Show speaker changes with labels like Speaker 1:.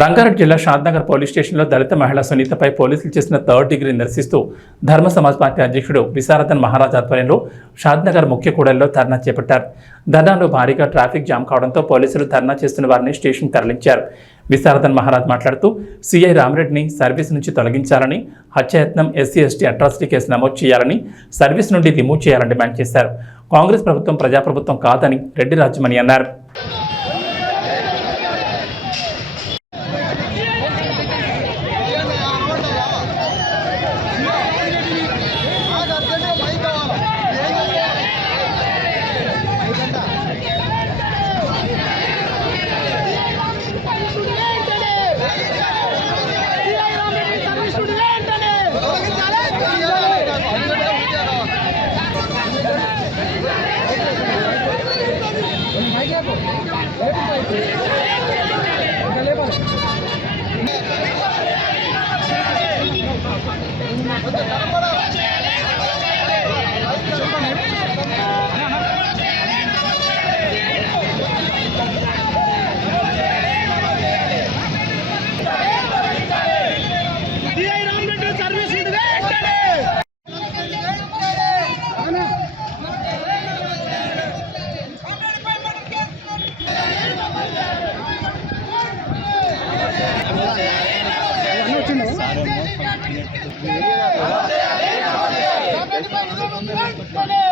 Speaker 1: రంగారెడ్డి జిల్లా షాద్నగర్ పోలీస్ స్టేషన్లో దళిత మహిళ సునీతపై పోలీసులు చేసిన థర్డ్ డిగ్రీ నిరసిస్తూ ధర్మ సమాజ్ పార్టీ అధ్యక్షుడు విశారదన్ మహారాజ్ ఆధ్వర్యంలో షాద్నగర్ ముఖ్య కూడలిలో ధర్నా చేపట్టారు. ధర్నాలో భారీగా ట్రాఫిక్ జామ్ కావడంతో పోలీసులు ధర్నా చేస్తున్న వారిని స్టేషన్ తరలించారు. విశారదన్ మహారాజ్ మాట్లాడుతూ సీఐ రామిరెడ్డిని సర్వీస్ నుంచి తొలగించాలని హత్యాయత్నం ఎస్సీ ఎస్టీ అట్రాసిటీ కేసు నమోదు చేయాలని సర్వీస్ నుండి రిమూవ్ చేయాలని డిమాండ్ చేశారు. కాంగ్రెస్ ప్రభుత్వం ప్రజాప్రభుత్వం కాదని రెడ్డి రాజ్యమని అన్నారు.
Speaker 2: సిఐ వెంటనే